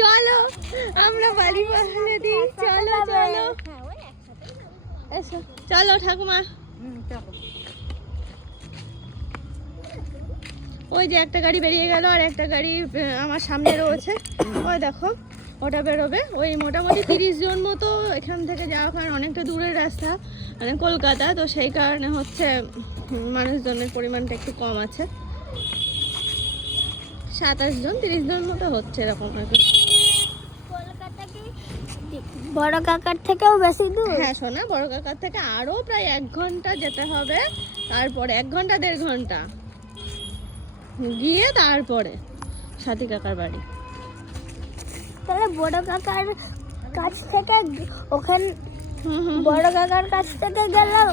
চলো আমরা বাড়ি পাহাড়ে দিই। চলো চলো এসো, চলো ঠাকুমা। ওই যে একটা গাড়ি বেরিয়ে গেল, আর একটা গাড়ি আমার সামনে রয়েছে, ওই দেখো ওটা বেরোবে। ওই মোটামুটি 30 জন মতো এখান থেকে যাওয়া, কারণ অনেকটা দূরের রাস্তা, মানে কলকাতা, তো সেই কারণে হচ্ছে মানুষজনের পরিমাণটা একটু কম আছে। 27 জন 30 জন মতো হচ্ছে এরকম হয়তো। বড় কাকার থেকেও বেশি দূর? হ্যাঁ সোনা, বড় কাকার থেকে আরো প্রায় 1 ঘন্টা যেতে হবে, তারপরে 1 ঘন্টা 1.5 ঘন্টা গিয়ে তারপরে সাথী কাকার বাড়ি। তাহলে বড় কাকার কাছ থেকে ওখানে বড় কাকার কাছ থেকে গেলাম